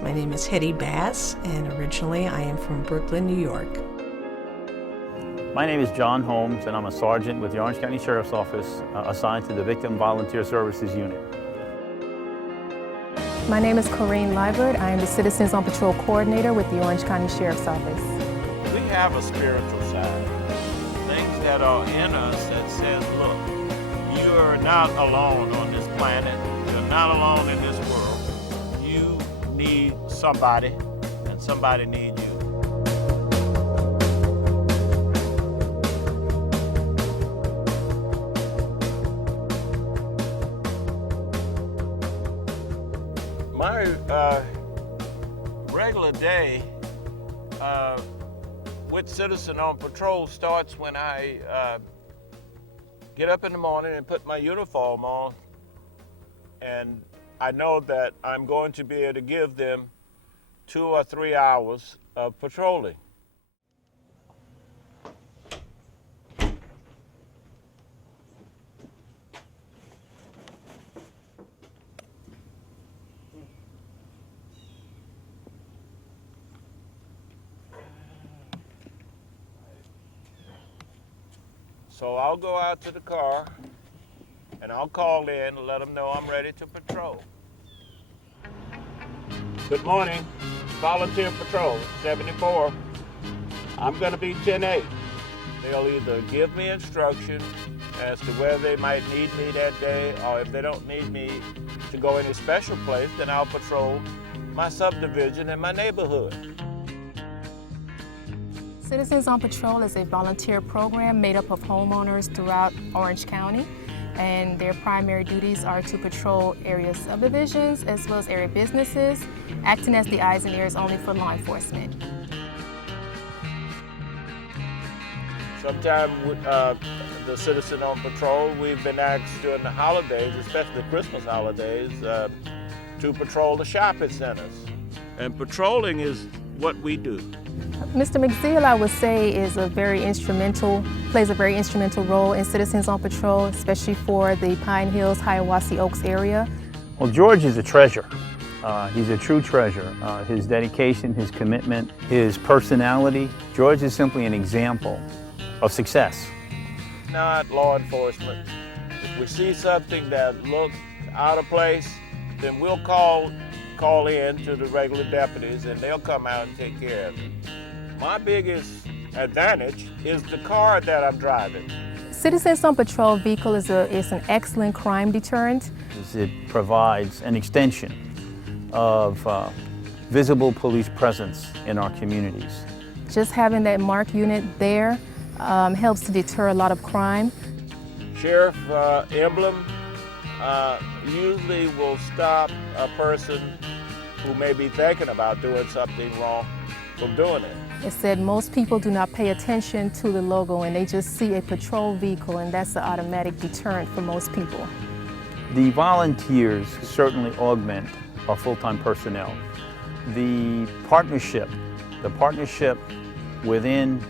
My name is Hetty Bass, and originally I am from Brooklyn, New York. My name is John Holmes, and I'm a sergeant with the Orange County Sheriff's Office assigned to the Victim Volunteer Services Unit. My name is Corrine Liebert. I am the Citizens on Patrol Coordinator with the Orange County Sheriff's Office. We have a spiritual side, things that are in us that says, look, you are not alone on this planet. You're not alone in this world. You need somebody, and somebody needs you. My regular day with Citizen on Patrol starts when I get up in the morning and put my uniform on, and I know that I'm going to be able to give them 2 or 3 hours of patrolling. So I'll go out to the car and I'll call in and let them know I'm ready to patrol. Good morning, Volunteer Patrol 74. I'm gonna be 10-8. They'll either give me instruction as to where they might need me that day, or if they don't need me to go any special place, then I'll patrol my subdivision and my neighborhood. Citizens on Patrol is a volunteer program made up of homeowners throughout Orange County, and their primary duties are to patrol area subdivisions as well as area businesses, acting as the eyes and ears only for law enforcement. Sometime with the Citizen on Patrol, we've been asked during the holidays, especially the Christmas holidays, to patrol the shopping centers. And patrolling is what we do. Mr. McZeal, I would say, plays a very instrumental role in Citizens on Patrol, especially for the Pine Hills, Hiawassee Oaks area. Well, George is a treasure. He's a true treasure. His dedication, his commitment, his personality. George is simply an example of success. Not law enforcement. If we see something that looks out of place, then we'll call in to the regular deputies and they'll come out and take care of it. My biggest advantage is the car that I'm driving. Citizens on Patrol vehicle is an excellent crime deterrent. It provides an extension of visible police presence in our communities. Just having that MARC unit there helps to deter a lot of crime. Sheriff emblem usually will stop a person who may be thinking about doing something wrong from doing it. It said most people do not pay attention to the logo and they just see a patrol vehicle, and that's the automatic deterrent for most people. The volunteers certainly augment our full-time personnel. The partnership within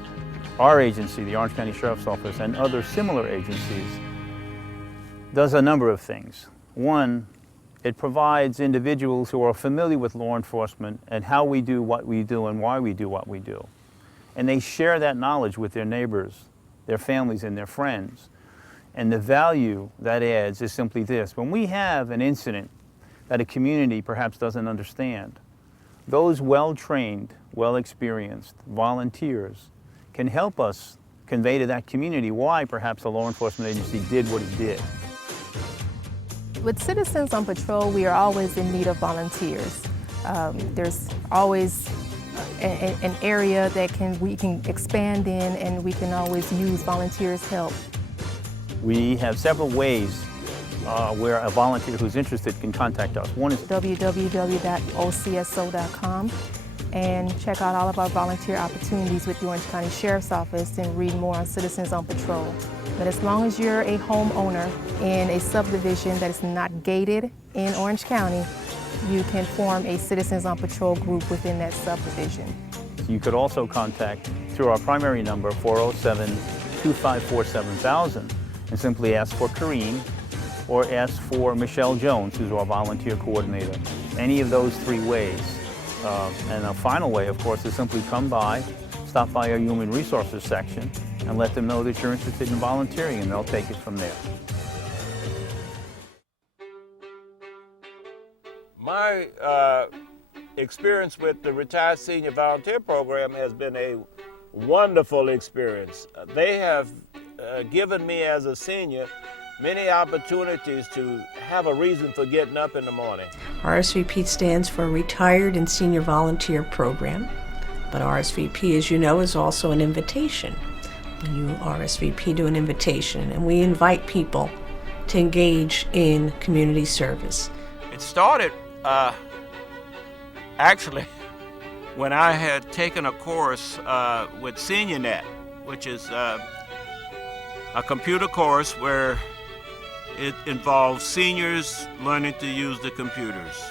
our agency, the Orange County Sheriff's Office, and other similar agencies does a number of things. One, it provides individuals who are familiar with law enforcement and how we do what we do and why we do what we do. And they share that knowledge with their neighbors, their families, and their friends. And the value that adds is simply this. When we have an incident that a community perhaps doesn't understand, those well-trained, well-experienced volunteers can help us convey to that community why perhaps a law enforcement agency did what it did. With Citizens on Patrol, we are always in need of volunteers. There's always an area that we can expand in, and we can always use volunteers' help. We have several ways where a volunteer who's interested can contact us. One is www.ocso.com, and check out all of our volunteer opportunities with the Orange County Sheriff's Office and read more on Citizens on Patrol. But as long as you're a homeowner in a subdivision that is not gated in Orange County, you can form a Citizens on Patrol group within that subdivision. You could also contact through our primary number, 407-254-7000, and simply ask for Kareem or ask for Michelle Jones, who's our volunteer coordinator. Any of those three ways And a final way, of course, is simply come by, stop by our Human Resources section, and let them know that you're interested in volunteering, and they'll take it from there. My experience with the Retired Senior Volunteer Program has been a wonderful experience. They have given me as a senior many opportunities to have a reason for getting up in the morning. RSVP stands for Retired and Senior Volunteer Program, but RSVP, as you know, is also an invitation. You RSVP to an invitation, and we invite people to engage in community service. It started actually when I had taken a course with SeniorNet, which is a computer course where it involves seniors learning to use the computers.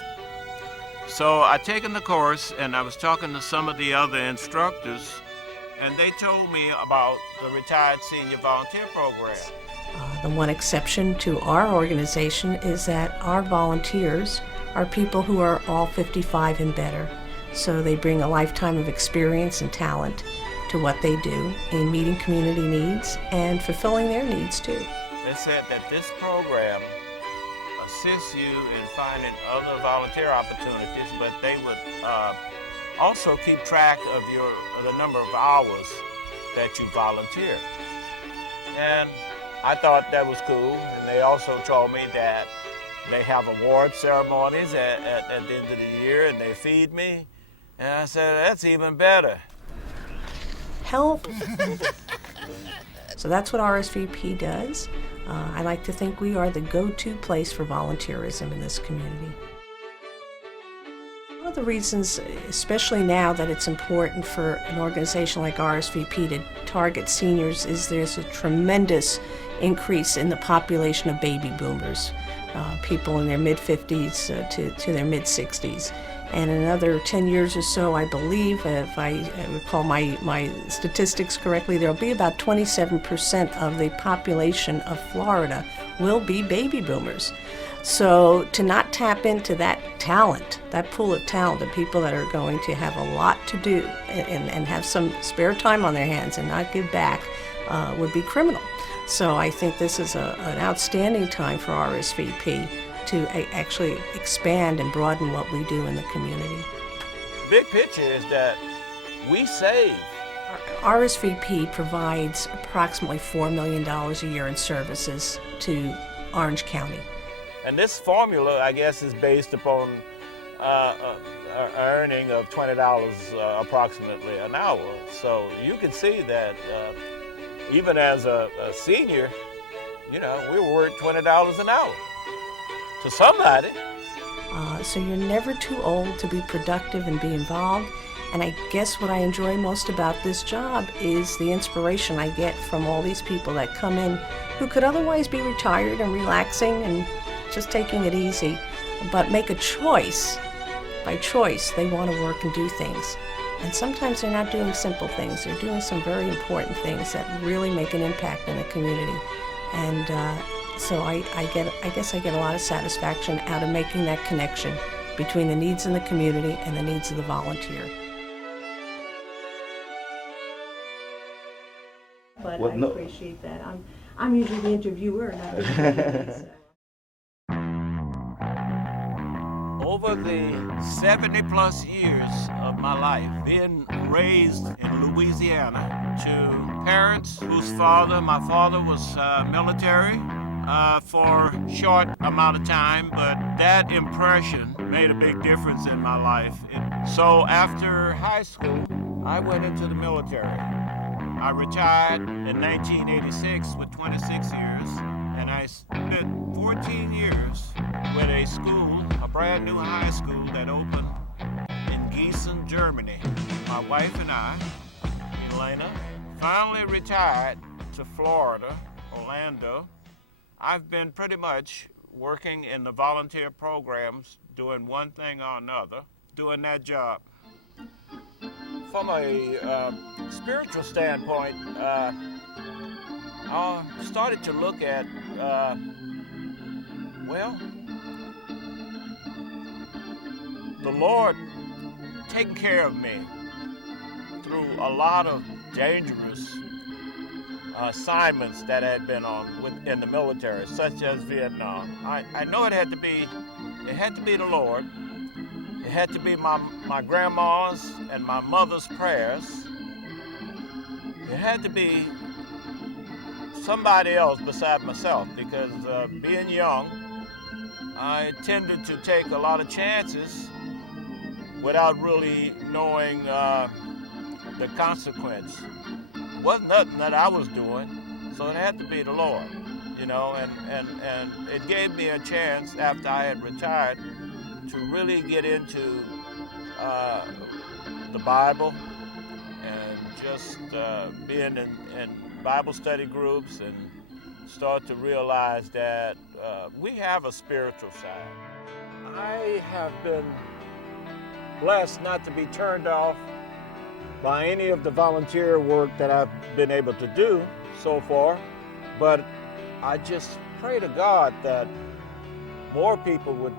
So I'd taken the course and I was talking to some of the other instructors, and they told me about the Retired Senior Volunteer Program. The one exception to our organization is that our volunteers are people who are all 55 and better. So they bring a lifetime of experience and talent to what they do in meeting community needs and fulfilling their needs too. They said that this program assists you in finding other volunteer opportunities, but they would also keep track of the number of hours that you volunteer. And I thought that was cool, and they also told me that they have award ceremonies at the end of the year, and they feed me. And I said, that's even better. Help! So that's what RSVP does. I like to think we are the go-to place for volunteerism in this community. One of the reasons, especially now, that it's important for an organization like RSVP to target seniors is there's a tremendous increase in the population of baby boomers, people in their mid-50s to their mid-60s. And in another 10 years or so, I believe, if I recall my statistics correctly, there'll be about 27% of the population of Florida will be baby boomers. So to not tap into that talent, that pool of talent of people that are going to have a lot to do and have some spare time on their hands and not give back would be criminal. So I think this is an outstanding time for RSVP to actually expand and broaden what we do in the community. Big picture is that we save. RSVP provides approximately $4 million a year in services to Orange County. And this formula, I guess, is based upon an earning of $20 approximately an hour. So you can see that even as a senior, you know, we're worth $20 an hour to somebody. So you're never too old to be productive and be involved. And I guess what I enjoy most about this job is the inspiration I get from all these people that come in who could otherwise be retired and relaxing and just taking it easy, but make a choice. By choice, they want to work and do things. And sometimes they're not doing simple things. They're doing some very important things that really make an impact in the community. And so I guess I get a lot of satisfaction out of making that connection between the needs in the community and the needs of the volunteer. But I appreciate that. I'm usually the interviewer, not the interviewee. So. Over the 70 plus years of my life, being raised in Louisiana to parents whose my father was military for a short amount of time, but that impression made a big difference in my life. So after high school, I went into the military. I retired in 1986 with 26 years, and I spent 14 years with a school, a brand new high school that opened in Gießen, Germany. My wife and I, Elena, finally retired to Florida, Orlando. I've been pretty much working in the volunteer programs, doing one thing or another, doing that job. From a spiritual standpoint, I started to look at, the Lord taken care of me through a lot of dangerous assignments that I had been on in the military, such as Vietnam. I know it had to be the Lord. It had to be my grandma's and my mother's prayers. It had to be somebody else beside myself, because being young, I tended to take a lot of chances without really knowing the consequence. It wasn't nothing that I was doing, so it had to be the Lord, you know, and it gave me a chance after I had retired to really get into the Bible and just being in Bible study groups and start to realize that we have a spiritual side. I have been blessed not to be turned off by any of the volunteer work that I've been able to do so far, but I just pray to God that more people would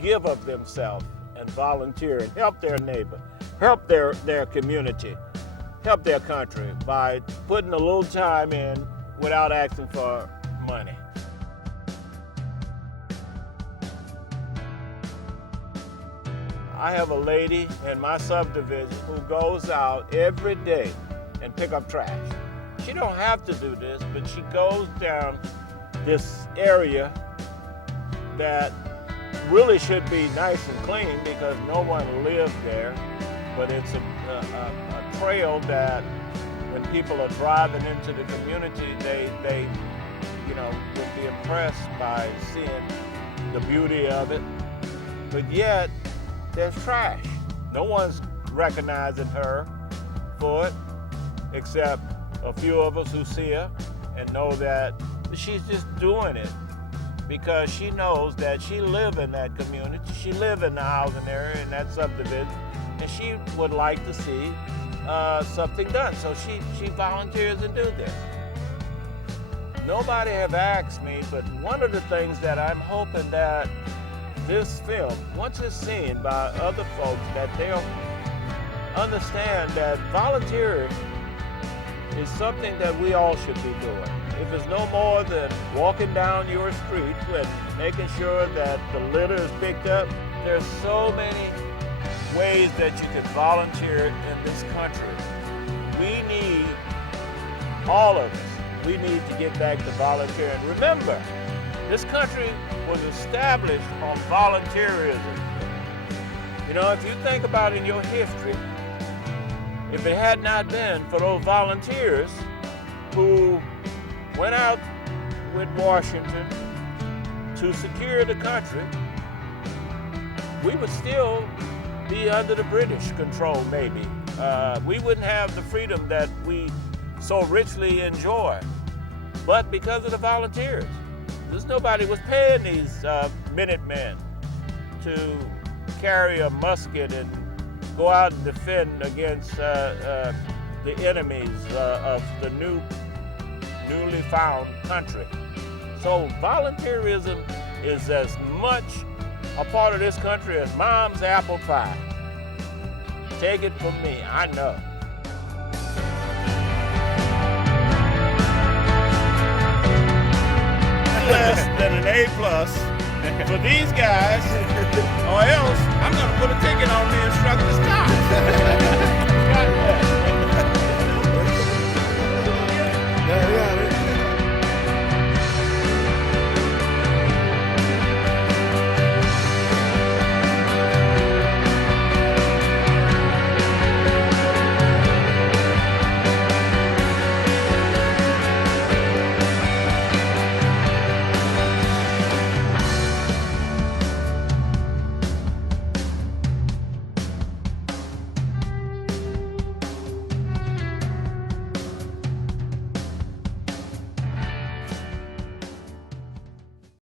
give of themselves and volunteer and help their neighbor, help their community, help their country by putting a little time in without asking for money. I have a lady in my subdivision who goes out every day and pick up trash. She don't have to do this, but she goes down this area that really should be nice and clean because no one lives there, but it's a trail that when people are driving into the community, they would be impressed by seeing the beauty of it. But yet, there's trash. No one's recognizing her for it, except a few of us who see her and know that she's just doing it because she knows that she lives in that community, she lives in the housing area, in that subdivision, and she would like to see something done. So she volunteers to do this. Nobody have asked me, but one of the things that I'm hoping that this film, once it's seen by other folks, that they'll understand that volunteering is something that we all should be doing. If it's no more than walking down your street and making sure that the litter is picked up, there's so many ways that you can volunteer in this country. We need, all of us, we need to get back to volunteering. Remember, this country was established on volunteerism. You know, if you think about in your history, if it had not been for those volunteers who went out with Washington to secure the country, we would still be under the British control, maybe. We wouldn't have the freedom that we so richly enjoy. But because of the volunteers, there's nobody was paying these Minutemen to carry a musket and go out and defend against the enemies of the newly found country. So volunteerism is as much a part of this country as mom's apple pie. Take it from me, I know. Less than an A+ for these guys, or else